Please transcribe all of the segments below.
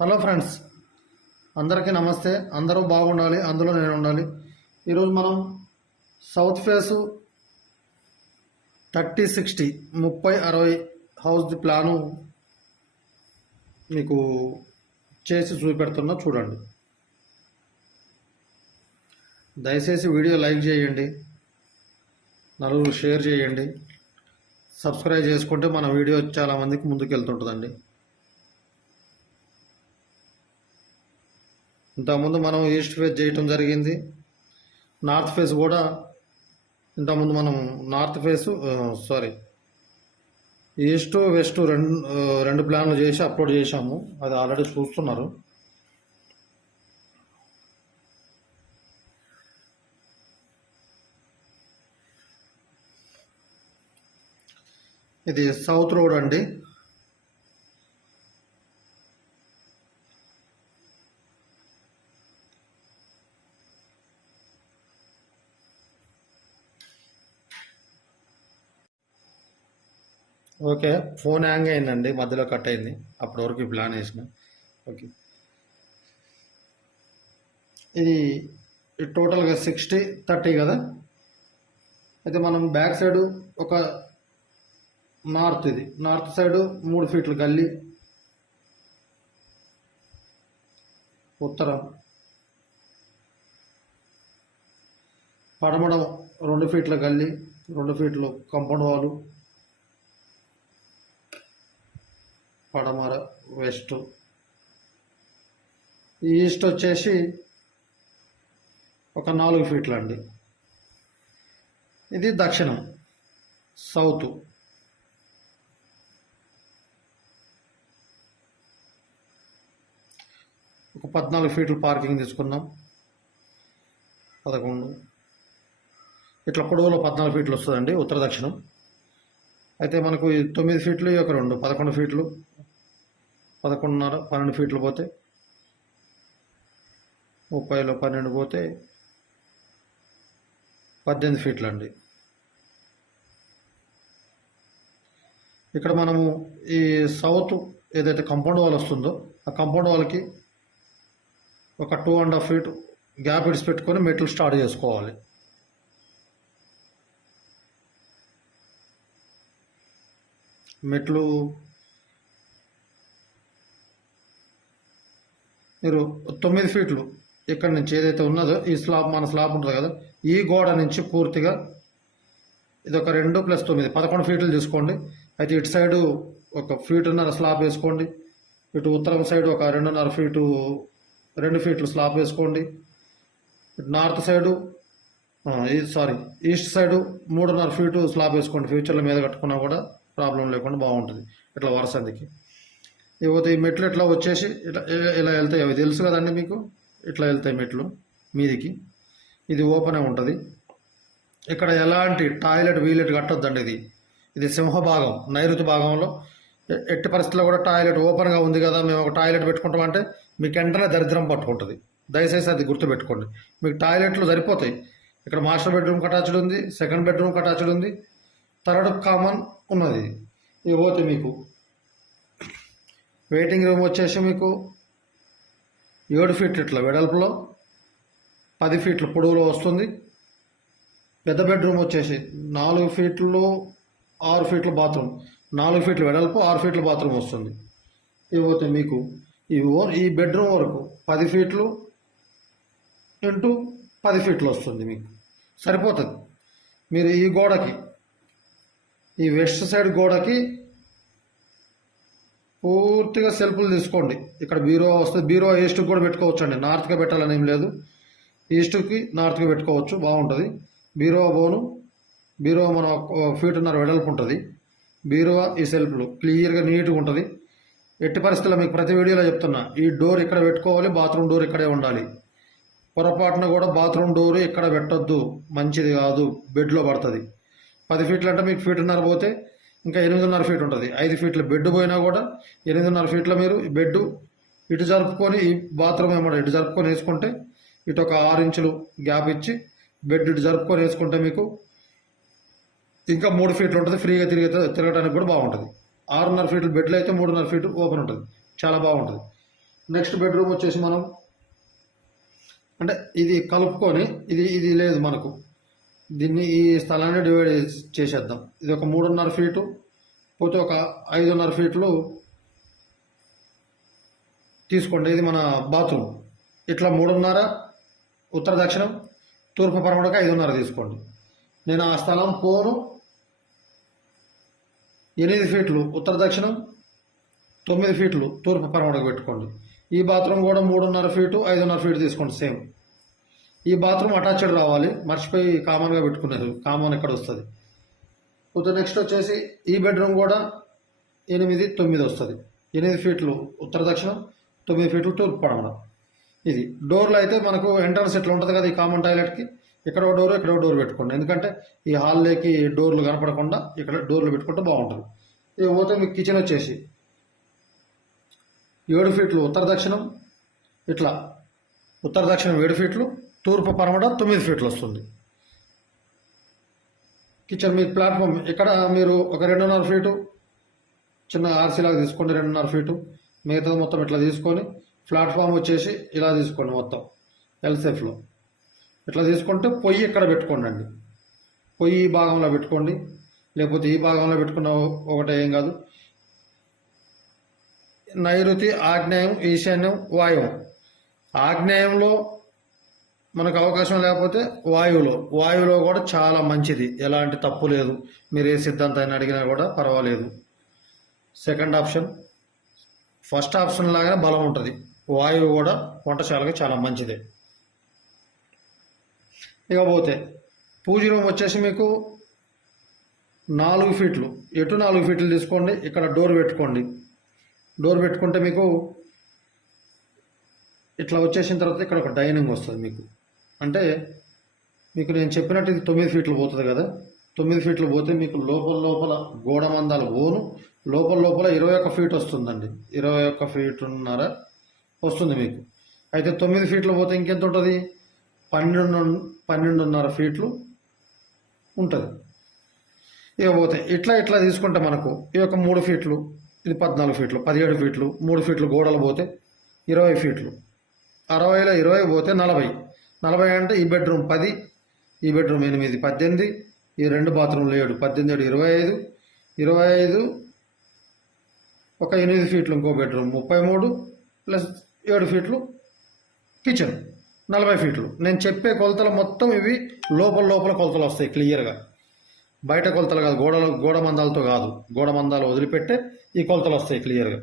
Hello friends అందరికీ నమస్తే. అందరూ బాగుండాలి అందులో నేను ఉండాలి. ఈరోజు మనం సౌత్ ఫేసు థర్టీ సిక్స్టీ ముప్పై అరవై హౌస్ ప్లాను మీకు చేసి చూపెడుతున్నా చూడండి. దయచేసి వీడియో లైక్ చేయండి నలుగురు షేర్ చేయండి. సబ్స్క్రైబ్ చేసుకుంటే మన వీడియో చాలా మందికి ముందుకు వెళ్తుంటుందండి ఇంతకుముందు మనం ఈస్ట్ ఫేస్ చేయటం జరిగింది. నార్త్ ఫేస్ కూడా ఇంతకుముందు మనం north face sorry east west రెండు రెండు ప్లాన్లు చేసి అప్లోడ్ చేశాము. అది ఆల్రెడీ చూస్తున్నారు. ఇది సౌత్ రోడ్ అండి. ఓకే ఫోన్ హ్యాంగ్ అయిందండి మధ్యలో కట్ అయింది. అప్పటి వరకు ప్లాన్ వేసిన. ఓకే. ఇది టోటల్గా సిక్స్టీ థర్టీ కదా? అయితే మనం బ్యాక్ సైడ్ ఒక నార్త్ ఇది. నార్త్ సైడ్ మూడు ఫీట్లు గల్లీ. ఉత్తరం. పడమడం రెండు ఫీట్ల గల్లీ రెండు ఫీట్లు కంపౌండ్ వాలు. పడమర వెస్ట్. ఈస్ట్ వచ్చేసి ఒక నాలుగు ఫీట్లు అండి. ఇది దక్షిణం సౌత్. ఒక పద్నాలుగు ఫీట్లు పార్కింగ్ తీసుకున్నాం. పదకొండు. ఇట్లా పొడవులో పద్నాలుగు ఫీట్లు వస్తుందండి ఉత్తర దక్షిణం. అయితే మనకు తొమ్మిది ఫీట్లు ఈ ఒక రెండు పదకొండు ఫీట్లు. పదకొండున్నర పన్నెండు ఫీట్లు పోతే ముప్పైలో పన్నెండు పోతే పద్దెనిమిది ఫీట్లు అండి ఇక్కడ మనము ఈ సౌత్ ఏదైతే కంపౌండ్ వాల్ వస్తుందో ఆ కంపౌండ్ వాల్కి ఒక two and half feet gap ఇడిచి పెట్టుకొని మెట్లు స్టార్ట్ చేసుకోవాలి. మెట్లు మీరు తొమ్మిది ఫీట్లు ఇక్కడ నుంచి ఏదైతే ఉన్నదో ఈ స్లాబ్ మన స్లాబ్ ఉంటుంది కదా ఈ గోడ నుంచి పూర్తిగా ఇది ఒక రెండు ప్లస్ తొమ్మిది పదకొండు ఫీట్లు తీసుకోండి. అయితే ఇటు సైడు ఒక ఫీటున్నర స్లాబ్ వేసుకోండి. ఇటు ఉత్తరం సైడ్ ఒక రెండున్నర ఫీటు రెండు ఫీట్లు స్లాబ్ వేసుకోండి. ఇటు నార్త్ సైడు ఈ సారీ ఈస్ట్ సైడు మూడున్నర ఫీటు స్లాబ్ వేసుకోండి. ఫ్యూచర్లో మీద కట్టుకున్నా కూడా ప్రాబ్లం లేకుండా బాగుంటుంది. ఇట్లా వరసందికి ఇకపోతే ఈ మెట్లు ఇట్లా వచ్చేసి ఇట్లా ఇలా వెళ్తాయి. అవి తెలుసు కదండి మీకు? ఇట్లా వెళ్తాయి మెట్లు మీదికి. ఇది ఓపెనే ఉంటుంది. ఇక్కడ ఎలాంటి టాయిలెట్ వీలెట్ కట్టొద్దండి ఇది. ఇది సింహ భాగం నైరుతి భాగంలో. ఎట్టి పరిస్థితుల్లో కూడా టాయిలెట్ ఓపెన్గా ఉంది కదా మేము ఒక టాయిలెట్ పెట్టుకుంటామంటే మీకు వెంటనే దరిద్రం పట్టుకుంటుంది దయచేసి అది గుర్తుపెట్టుకోండి. మీకు టాయిలెట్లు సరిపోతాయి. ఇక్కడ మాస్టర్ బెడ్రూమ్ అటాచ్డ్ ఉంది సెకండ్ బెడ్రూమ్ అటాచ్డ్ ఉంది. థర్డ్ కామన్ ఉన్నది. ఇది పోతే మీకు. వెయిటింగ్ రూమ్ వచ్చేసి మీకు ఏడు ఫీట్లు ఇట్లా వెడల్పులో పది ఫీట్ల పొడవులో వస్తుంది. పెద్ద బెడ్రూమ్ వచ్చేసి నాలుగు ఫీట్లు ఆరు ఫీట్ల బాత్రూమ్ నాలుగు ఫీట్ల వెడల్పు ఆరు ఫీట్ల బాత్రూమ్ వస్తుంది. ఇవ్వతే పోతే మీకు ఈ ఈ బెడ్రూమ్ వరకు పది ఫీట్లు ఇంటూ పది ఫీట్లు వస్తుంది మీకు. సరిపోతుంది. మీరు ఈ గోడకి ఈ వెస్ట్ సైడ్ గోడకి పూర్తిగా సెల్ఫ్లు తీసుకోండి. ఇక్కడ బీరో వస్తే బీరో ఈస్ట్కి కూడా పెట్టుకోవచ్చు అండి నార్త్గా పెట్టాలని ఏం లేదు. ఈస్ట్కి నార్త్కి పెట్టుకోవచ్చు. బాగుంటుంది. బీరో బోను. బీరో మన ఫీటున్నర వెడల్పు ఉంటుంది. బీరో ఈ సెల్ఫ్లు. క్లియర్గా నీట్గా ఉంటుంది. ఎట్టి పరిస్థితుల్లో మీకు ప్రతి వీడియోలో చెప్తున్నా ఈ డోర్ ఇక్కడ పెట్టుకోవాలి బాత్రూమ్ డోర్ ఇక్కడే ఉండాలి. పొరపాటున కూడా బాత్రూమ్ డోర్ ఇక్కడ పెట్టొద్దు. మంచిది కాదు. బెడ్లో పడుతుంది. పది ఫీట్లు అంటే మీకు ఫీటున్నర పోతే ఇంకా ఎనిమిదిన్నర ఫీట్ ఉంటుంది. ఐదు ఫీట్ల బెడ్ పోయినా కూడా ఎనిమిదిన్నర ఫీట్ల మీరు ఈ బెడ్ ఇటు జరుపుకొని ఈ బాత్రూమ్ ఏమన్నా ఇటు జరుపుకొని వేసుకుంటే ఇటు ఒక ఆరు ఇంచులు గ్యాప్ ఇచ్చి బెడ్ ఇటు జరుపుకొని వేసుకుంటే మీకు ఇంకా మూడు ఫీట్లు ఉంటుంది. ఫ్రీగా తిరిగి తిరగడానికి కూడా బాగుంటుంది. ఆరున్నర ఫీట్లు బెడ్లు అయితే మూడున్నర ఫీట్ ఓపెన్ ఉంటుంది. చాలా బాగుంటుంది. నెక్స్ట్ బెడ్రూమ్ వచ్చేసి మనం అంటే ఇది కలుపుకొని ఇది ఇది లేదు మనకు. దీన్ని ఈ స్థలాన్ని డివైడ్ చేసేద్దాం. ఇది ఒక మూడున్నర ఫీటు పోతే ఒక ఐదున్నర ఫీట్లు తీసుకోండి. ఇది మన బాత్రూమ్ ఇట్లా మూడున్నర ఉత్తర దక్షిణం తూర్పు పరమడక ఐదున్నర తీసుకోండి. నేను ఆ స్థలం పోను. ఎనిమిది ఫీట్లు ఉత్తర దక్షిణం తొమ్మిది ఫీట్లు తూర్పు పరమడకు పెట్టుకోండి. ఈ బాత్రూమ్ కూడా మూడున్నర ఫీటు ఐదున్నర ఫీటు తీసుకోండి సేమ్ ఈ బాత్రూమ్ అటాచ్డ్ రావాలి మర్చిపోయి కామన్గా పెట్టుకునేది కామన్ ఎక్కడ వస్తుంది? పోతే నెక్స్ట్ వచ్చేసి ఈ బెడ్రూమ్ కూడా ఎనిమిది తొమ్మిది వస్తుంది. ఎనిమిది ఫీట్లు ఉత్తర దక్షిణం తొమ్మిది ఫీట్లు తూర్పు పడమడం ఇది డోర్లు అయితే మనకు ఎంట్రన్స్ ఎట్లా ఉంటుంది కదా ఈ కామన్ టాయిలెట్కి? ఇక్కడ ఒక డోర్ ఇక్కడ ఒక డోర్ పెట్టుకోండి. ఎందుకంటే ఈ హాల్లోకి డోర్లు కనపడకుండా ఇక్కడ డోర్లు పెట్టుకుంటే బాగుంటుంది. ఇక పోతే మీకు కిచెన్ వచ్చేసి ఏడు ఫీట్లు ఉత్తర దక్షిణం ఇట్లా ఉత్తర దక్షిణం ఏడు ఫీట్లు తూర్పు పరమడ తొమ్మిది ఫీట్లు వస్తుంది. కిచెన్ మీ ప్లాట్ఫామ్ ఇక్కడ మీరు ఒక రెండున్నర ఫీటు చిన్న ఆర్సీలాగా తీసుకోండి రెండున్నర ఫీటు మిగతాది మొత్తం ఇట్లా తీసుకొని ప్లాట్ఫామ్ వచ్చేసి ఇలా తీసుకోండి మొత్తం ఎల్సెఫ్లో ఇట్లా తీసుకుంటే పొయ్యి ఇక్కడ పెట్టుకోండి పొయ్యి ఈ భాగంలో పెట్టుకోండి. లేకపోతే ఈ భాగంలో పెట్టుకున్న ఒకటే ఏం కాదు. నైరుతి ఆగ్నేయం ఈశాన్యం వాయువం. ఆగ్నేయంలో మనకు అవకాశం లేకపోతే వాయువులో. వాయువులో కూడా చాలా మంచిది. ఎలాంటి తప్పు లేదు. మీరు ఏ సిద్ధాంతాన్ని అడిగినా కూడా పర్వాలేదు. సెకండ్ ఆప్షన్ ఫస్ట్ ఆప్షన్ లాగానే బలం ఉంటుంది. వాయువు కూడా వంటశాలకి చాలా మంచిదే. ఇకపోతే పూజ రూమ్ వచ్చేసి మీకు నాలుగు ఫీట్లు. ఎటు నాలుగు ఫీట్లు తీసుకోండి? ఇక్కడ డోర్ పెట్టుకోండి. డోర్ పెట్టుకుంటే మీకు ఇట్లా వచ్చేసిన తర్వాత ఇక్కడ ఒక డైనింగ్ వస్తుంది మీకు. అంటే మీకు నేను చెప్పినట్టు ఇది తొమ్మిది ఫీట్లు పోతుంది కదా. తొమ్మిది ఫీట్లు పోతే మీకు లోపల లోపల గోడ మందాలు పోను. లోపల లోపల ఇరవై ఒక్క ఫీట్ వస్తుందండి. ఇరవై ఒక్క ఫీటున్నర వస్తుంది మీకు. అయితే తొమ్మిది ఫీట్లు పోతే ఇంకెంత ఉంటుంది? పన్నెండు పన్నెండున్నర ఫీట్లు ఉంటుంది. ఇక పోతే ఇట్లా ఇట్లా తీసుకుంటే మనకు ఈ యొక్క మూడు ఫీట్లు ఇది పద్నాలుగు ఫీట్లు పదిహేడు ఫీట్లు మూడు ఫీట్లు గోడలు పోతే ఇరవై ఫీట్లు. అరవైలో ఇరవై పోతే నలభై. నలభై అంటే ఈ బెడ్రూమ్ పది ఈ బెడ్రూమ్ ఎనిమిది పద్దెనిమిది ఈ రెండు బాత్రూమ్లు ఏడు పద్దెనిమిది ఏడు ఇరవై ఐదు ఇరవై ఐదు ఒక ఎనిమిది ఫీట్లు ఇంకో బెడ్రూమ్ ముప్పై మూడు ప్లస్ ఏడు ఫీట్లు కిచెన్ నలభై ఫీట్లు. నేను చెప్పే కొలతలు మొత్తం ఇవి లోపల లోపల కొలతలు వస్తాయి క్లియర్గా. బయట కొలతలు కాదు గోడలు గోడ మందాలతో కాదు. గోడమందాలు వదిలిపెట్టే ఈ కొలతలు వస్తాయి క్లియర్గా.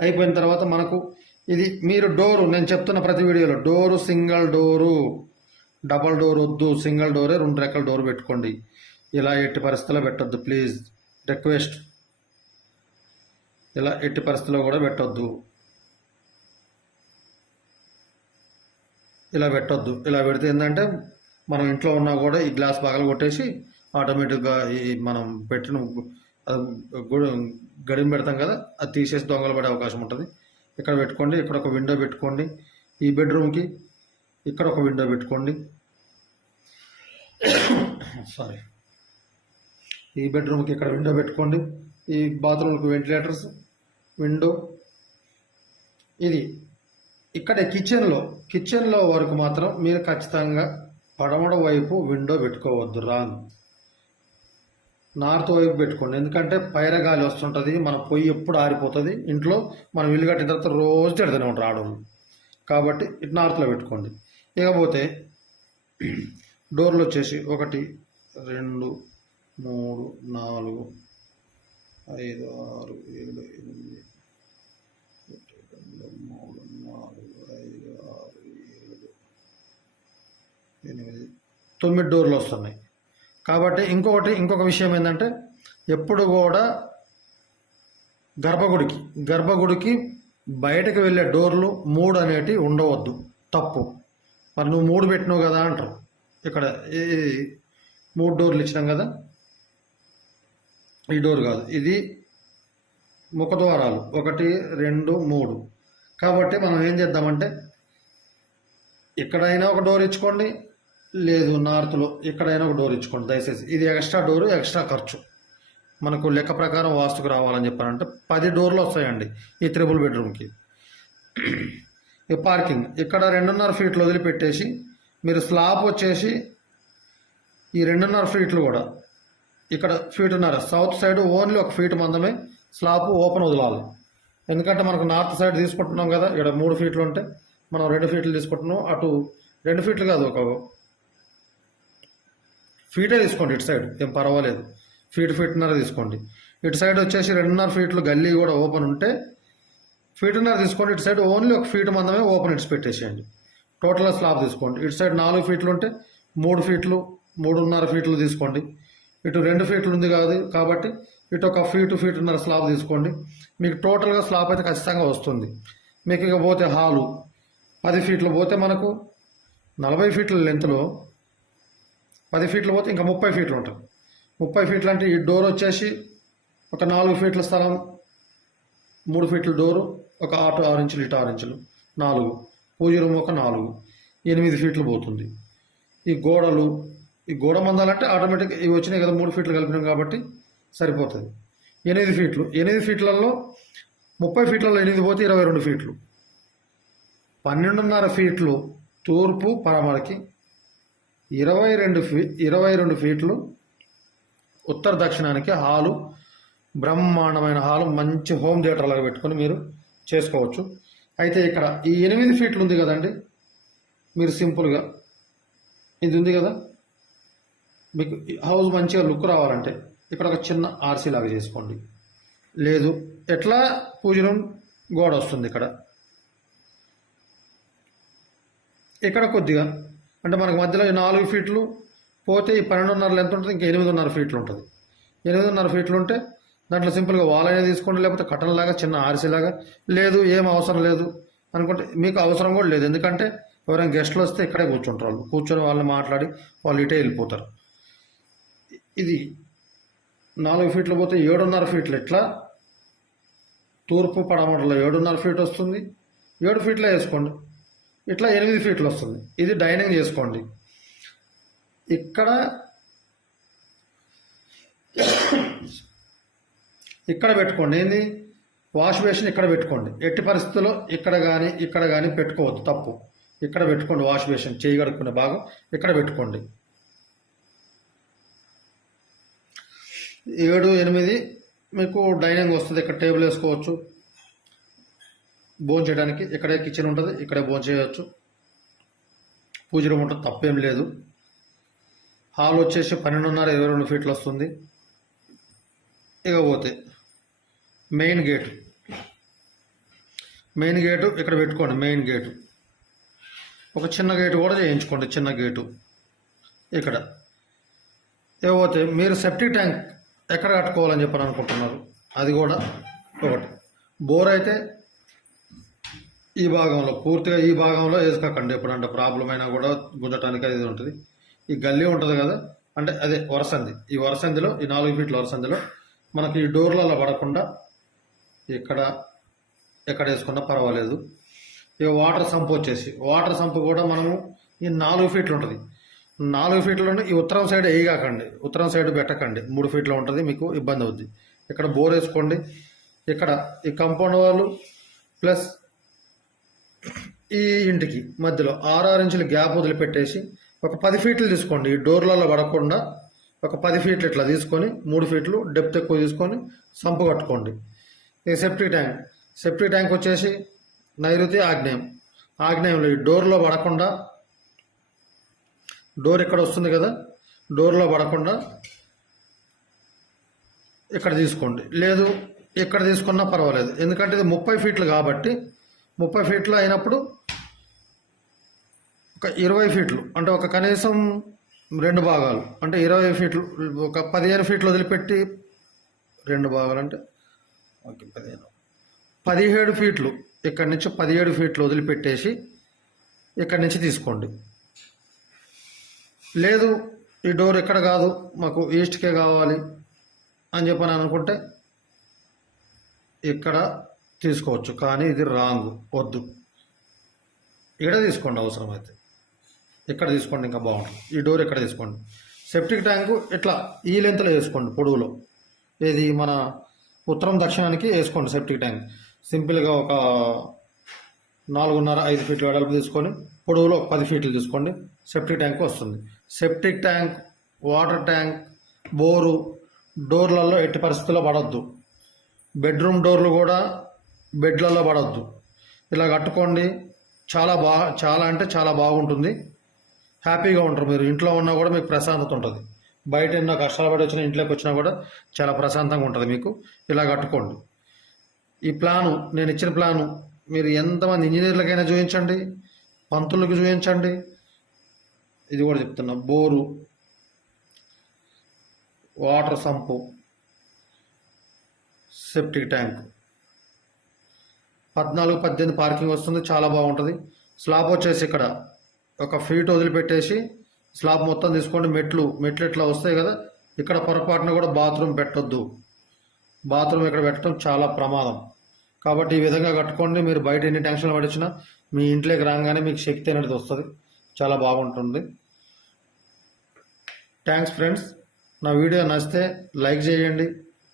అయిపోయిన తర్వాత మనకు ఇది మీరు డోరు నేను చెప్తున్న ప్రతి వీడియోలో. Door single door double door వద్దు సింగిల్ డోరే రెండు రెక్కల డోర్ పెట్టుకోండి. ఇలా ఎట్టి పరిస్థితుల్లో పెట్టొద్దు ప్లీజ్. రిక్వెస్ట్. ఇలా ఎట్టి పరిస్థితుల్లో కూడా పెట్టొద్దు. ఇలా పెట్టొద్దు. ఇలా పెడితే ఏంటంటే మనం ఇంట్లో ఉన్నా కూడా ఈ గ్లాస్ పగల కొట్టేసి ఆటోమేటిక్గా ఈ మనం పెట్టిన గడిం పెడతాం కదా అది తీసేసి దొంగలు పడే అవకాశం ఉంటుంది. ఇక్కడ పెట్టుకోండి ఇక్కడ ఒక విండో పెట్టుకోండి ఈ బెడ్రూమ్కి ఇక్కడ ఒక విండో పెట్టుకోండి. సారీ ఈ బెడ్రూమ్కి ఇక్కడ విండో పెట్టుకోండి. ఈ బాత్రూమ్కి వెంటిలేటర్స్ విండో ఇది ఇక్కడ కిచెన్లో కిచెన్లో వరకు మాత్రం మీరు ఖచ్చితంగా పడమడ వైపు విండో పెట్టుకోవద్దు రాంగ్ నార్త్ వైపు పెట్టుకోండి. ఎందుకంటే పైర గాలి వస్తుంటుంది మన పొయ్యి ఎప్పుడు ఆరిపోతుంది ఇంట్లో మనం ఇల్లు కట్టిన తర్వాత రోజు తిడుతూనే ఉంటారు ఆడవాళ్ళు కాబట్టి ఇటు నార్త్లో పెట్టుకోండి. ఇకపోతే డోర్లు వచ్చేసి ఒకటి రెండు మూడు నాలుగు ఐదు ఆరు ఏడు ఎనిమిది రెండు, మూడు నాలుగు ఐదు ఆరు ఏడు ఎనిమిది తొమ్మిది డోర్లు వస్తున్నాయి. కాబట్టి ఇంకొకటి ఇంకొక విషయం ఏంటంటే ఎప్పుడు కూడా గర్భగుడికి గర్భగుడికి బయటకు వెళ్ళే డోర్లు మూడు అనేటివి ఉండవద్దు. తప్పు. మరి నువ్వు మూడు పెట్టినావు కదా అంటారు. ఇక్కడ ఈ మూడు డోర్లు ఇచ్చినాం కదా. ఈ డోర్ కాదు. ఇది ముఖద్వారాలు. ఒకటి రెండు మూడు. కాబట్టి మనం ఏం చేద్దామంటే ఎక్కడైనా ఒక డోర్ ఇచ్చుకోండి. లేదు నార్త్లో ఎక్కడైనా ఒక డోర్ ఇచ్చుకోండి దయచేసి. ఇది ఎక్స్ట్రా డోరు ఎక్స్ట్రా ఖర్చు. మనకు లెక్క ప్రకారం వాస్తుకు రావాలని చెప్పారంటే పది డోర్లు వస్తాయండి ఈ త్రిబుల్ బెడ్రూమ్కి పార్కింగ్ ఇక్కడ రెండున్నర ఫీట్లు వదిలిపెట్టేసి మీరు స్లాబ్ వచ్చేసి ఈ రెండున్నర ఫీట్లు కూడా ఇక్కడ ఫీటున్నర సౌత్ సైడ్ ఓన్లీ ఒక ఫీట్ మందమే స్లాబ్ ఓపెన్ వదలాలి. ఎందుకంటే మనకు నార్త్ సైడ్ తీసుకుంటున్నాం కదా ఇక్కడ మూడు ఫీట్లు ఉంటే మనం రెండు ఫీట్లు తీసుకుంటున్నాం అటు రెండు ఫీట్లు కాదు ఒక ఫీటే తీసుకోండి ఇటు సైడ్ ఏం పర్వాలేదు. ఫీట్ ఫీట్న్నర తీసుకోండి. ఇటు సైడ్ వచ్చేసి రెండున్నర ఫీట్లు గల్లీ కూడా ఓపెన్ ఉంటే ఫీటున్నర తీసుకోండి. ఇటు సైడ్ ఓన్లీ ఒక ఫీట్ మందమే ఓపెన్ ఇట్స్ పెట్టేసేయండి. టోటల్గా స్లాబ్ తీసుకోండి. ఇటు సైడ్ నాలుగు ఫీట్లు ఉంటే మూడు ఫీట్లు మూడున్నర ఫీట్లు తీసుకోండి. ఇటు రెండు ఫీట్లు ఉంది కాదు కాబట్టి ఇటు ఒక ఫీటు ఫీటున్నర స్లాబ్ తీసుకోండి. మీకు టోటల్గా స్లాబ్ అయితే ఖచ్చితంగా వస్తుంది. మీకు ఇక పోతే హాలు. పది ఫీట్లు పోతే మనకు నలభై ఫీట్ల లెంత్లో పది ఫీట్లు పోతే ఇంకా ముప్పై ఫీట్లు ఉంటుంది ముప్పై ఫీట్లు అంటే ఈ డోర్ వచ్చేసి ఒక నాలుగు ఫీట్ల స్థలం మూడు ఫీట్ల డోరు ఒక ఆటో ఆరు ఇంచులు ఇటు ఆరు ఇంచులు నాలుగు. పూజ రూమ్ ఒక నాలుగు. ఎనిమిది ఫీట్లు పోతుంది. ఈ గోడలు ఈ గోడ మందాలంటే ఆటోమేటిక్ ఇవి వచ్చినాయి కదా మూడు ఫీట్లు కలిపినాం కాబట్టి సరిపోతుంది. ఎనిమిది ఫీట్లు ఎనిమిది ఫీట్లలో ముప్పై ఫీట్లలో ఎనిమిది పోతే ఇరవై రెండు ఫీట్లు. పన్నెండున్నర ఫీట్లు తూర్పు పడమరకి ఇరవై రెండు ఫీ ఇరవై రెండు ఫీట్లు ఉత్తర దక్షిణానికి హాలు బ్రహ్మాండమైన హాలు మంచి హోమ్ థియేటర్ లాగా పెట్టుకొని మీరు చేసుకోవచ్చు. అయితే ఇక్కడ ఈ ఎనిమిది ఫీట్లు ఉంది కదండి? మీరు సింపుల్గా. ఇది ఉంది కదా? మీకు హౌస్ మంచిగా లుక్ రావాలంటే ఇక్కడ ఒక చిన్న ఆర్సీ లాగా చేసుకోండి. లేదు ఎట్లా పూజనం గోడ వస్తుంది ఇక్కడ. ఇక్కడ కొద్దిగా అంటే మనకు మధ్యలో ఈ నాలుగు ఫీట్లు పోతే ఈ పన్నెండున్నర ఎంత ఉంటుంది ఇంకా ఎనిమిదిన్నర ఫీట్లు ఉంటుంది. ఎనిమిదిన్నర ఫీట్లు ఉంటే దాంట్లో సింపుల్గా వాల్ అనేది తీసుకోండి లేకపోతే కటన్ లాగా చిన్న ఆర్సీ లాగా. లేదు ఏం అవసరం లేదు అనుకుంటే మీకు అవసరం కూడా లేదు. ఎందుకంటే ఎవరైనా గెస్ట్లు వస్తే ఇక్కడే కూర్చుంటారు వాళ్ళు. కూర్చొని వాళ్ళని మాట్లాడి వాళ్ళు ఇటే వెళ్ళిపోతారు. ఇది నాలుగు ఫీట్లు పోతే ఏడున్నర ఫీట్లు ఎట్లా? తూర్పు పడమటలో ఏడున్నర ఫీట్ వస్తుంది. ఏడు ఫీట్లే వేసుకోండి. ఇట్లా ఎనిమిది ఫీట్లు వస్తుంది. ఇది డైనింగ్ చేసుకోండి. ఇక్కడ ఇక్కడ పెట్టుకోండి. ఏంది? వాష్ బేసిన్ ఇక్కడ పెట్టుకోండి. ఎట్టి పరిస్థితుల్లో ఇక్కడ కానీ ఇక్కడ కానీ పెట్టుకోవద్దు తప్పు. ఇక్కడ పెట్టుకోండి వాష్ బేసిన్ చేయి కడుక్కునే భాగం ఇక్కడ పెట్టుకోండి. ఏడు ఎనిమిది మీకు డైనింగ్ వస్తుంది. ఇక్కడ టేబుల్ వేసుకోవచ్చు. భోజనం చేయడానికి ఇక్కడే కిచెన్ ఉంటుంది ఇక్కడే భోజనం చేయవచ్చు పూజ రూమ్ ఉంటుంది తప్పేం లేదు. హాల్ వచ్చేసి పన్నెండున్నర ఇరవై రెండు ఫీట్లు వస్తుంది. ఇకపోతే మెయిన్ గేటు మెయిన్ గేటు ఇక్కడ పెట్టుకోండి మెయిన్ గేటు ఒక చిన్న గేటు కూడా చేయించుకోండి చిన్న గేటు ఇక్కడ. ఇకపోతే మీరు సెప్టిక్ ట్యాంక్ ఎక్కడ కట్టుకోవాలని చెప్పని అనుకుంటున్నారు అది కూడా ఒకటి. బోర్ అయితే ఈ భాగంలో పూర్తిగా ఈ భాగంలో వేసుకోకండి. ఎప్పుడంటే ప్రాబ్లం అయినా కూడా గుంజటానికి అది ఉంటుంది. ఈ గల్లీ ఉంటుంది కదా అంటే అదే వరసంది ఈ వరసందిలో ఈ నాలుగు ఫీట్ల వరసందిలో మనకి ఈ డోర్లలో పడకుండా ఇక్కడ ఎక్కడ వేసుకున్నా పర్వాలేదు. ఇక వాటర్ సంప్ వచ్చేసి వాటర్ సంప్ కూడా మనము ఈ నాలుగు ఫీట్లు ఉంటుంది. నాలుగు ఫీట్లు ఈ ఉత్తరం సైడ్ వేయగాకండి ఉత్తరం సైడ్ పెట్టకండి. మూడు ఫీట్లో ఉంటుంది మీకు ఇబ్బంది అవుద్ది. ఇక్కడ బోర్ వేసుకోండి. ఇక్కడ ఈ కంపౌండ్ వాళ్ళు ప్లస్ ఈ ఇంటికి మధ్యలో ఆరు ఇంచుల గ్యాప్ వదిలిపెట్టేసి ఒక పది ఫీట్లు తీసుకోండి. ఈ డోర్లలో పడకుండా ఒక పది ఫీట్లు ఇట్లా తీసుకొని మూడు ఫీట్లు డెప్త్ ఎక్కువ తీసుకొని సంపు కట్టుకోండి. ఈ సెప్టిక్ ట్యాంక్ సెప్టిక్ ట్యాంక్ వచ్చేసి నైరుతి ఆగ్నేయం. ఆగ్నేయంలో ఈ డోర్లో పడకుండా డోర్ ఇక్కడ వస్తుంది కదా డోర్లో పడకుండా ఇక్కడ తీసుకోండి. లేదు ఇక్కడ తీసుకున్నా పర్వాలేదు. ఎందుకంటే ఇది ముప్పై ఫీట్లు కాబట్టి ముప్పై ఫీట్లు అయినప్పుడు ఒక ఇరవై ఫీట్లు అంటే ఒక కనీసం రెండు భాగాలు అంటే ఇరవై ఫీట్లు ఒక పదిహేను ఫీట్లు వదిలిపెట్టి రెండు భాగాలు అంటే ఓకే పదిహేను. పదిహేడు ఫీట్లు ఇక్కడి నుంచి పదిహేడు ఫీట్లు వదిలిపెట్టేసి ఇక్కడి నుంచి తీసుకోండి. లేదు ఈ డోర్ ఎక్కడ కాదు మాకు ఈస్ట్కే కావాలి అని చెప్పని అనుకుంటే ఇక్కడ తీసుకోవచ్చు కానీ ఇది రాంగ్ వద్దు. ఇక్కడ తీసుకోండి అవసరమైతే. ఇక్కడ తీసుకోండి ఇంకా బాగుంటుంది. ఈ డోర్ ఇక్కడ తీసుకోండి? సెప్టిక్ ట్యాంకు ఇట్లా ఈ లెంత్లో వేసుకోండి పొడవులో. ఇది మన ఉత్తరం దక్షిణానికి వేసుకోండి సెప్టిక్ ట్యాంక్ సింపుల్గా ఒక నాలుగున్నర ఐదు ఫీట్లు వెడల్పు తీసుకొని పొడవులో పది ఫీట్లు తీసుకోండి సెప్టిక్ ట్యాంక్ వస్తుంది. Septic tank water tank bore డోర్లలో ఎట్టి పరిస్థితుల్లో పడద్దు. బెడ్రూమ్ డోర్లు కూడా బెడ్లలో పడద్దు. ఇలా కట్టుకోండి. చాలా బా చాలా అంటే చాలా బాగుంటుంది. హ్యాపీగా ఉంటారు మీరు. ఇంట్లో ఉన్నా కూడా మీకు ప్రశాంతత ఉంటుంది. బయట ఎన్నో కష్టాలు పడి వచ్చినా ఇంట్లోకి వచ్చినా కూడా చాలా ప్రశాంతంగా ఉంటుంది మీకు. ఇలా కట్టుకోండి. ఈ ప్లాను నేను ఇచ్చిన ప్లాను మీరు ఎంతమంది ఇంజనీర్లకైనా చూపించండి. పంతులకు చూపించండి. ఇది కూడా చెప్తున్నా. Bore water sump septic tank. పద్నాలుగు పద్దెనిమిది పార్కింగ్ వస్తుంది. చాలా బాగుంటుంది. స్లాబ్ వచ్చేసి ఇక్కడ ఒక ఫీట్ వదిలిపెట్టేసి స్లాబ్ మొత్తం తీసుకోండి. మెట్లు మెట్లు ఇట్లా వస్తాయి కదా ఇక్కడ పొరపాటున కూడా బాత్రూమ్ పెట్టొద్దు. బాత్రూమ్ ఇక్కడ పెట్టడం చాలా ప్రమాదం. కాబట్టి ఈ విధంగా కట్టుకోండి. మీరు బయట ఎన్ని టెన్షన్లు పడిచినా మీ ఇంట్లోకి రాగానే మీకు శక్తి అనేది వస్తుంది. చాలా బాగుంటుంది. థ్యాంక్స్ ఫ్రెండ్స్ నా వీడియో నచ్చితే లైక్ చేయండి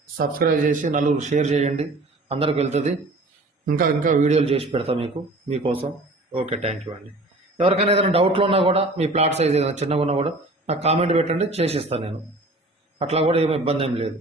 సబ్స్క్రైబ్ చేసి నలుగురు షేర్ చేయండి. అందరికి వెళ్తుంది. ఇంకా ఇంకా వీడియోలు చేసి పెడతా మీకు మీకోసం. ఓకే థ్యాంక్ యూ అండి. ఎవరికైనా ఏదైనా డౌట్లు ఉన్నా కూడా మీ ప్లాట్ సైజ్ ఏదైనా చిన్నగా ఉన్నా కూడా నాకు కామెంట్ పెట్టండి చేసిస్తాను నేను. అట్లా కూడా ఏమి ఇబ్బంది ఏం లేదు.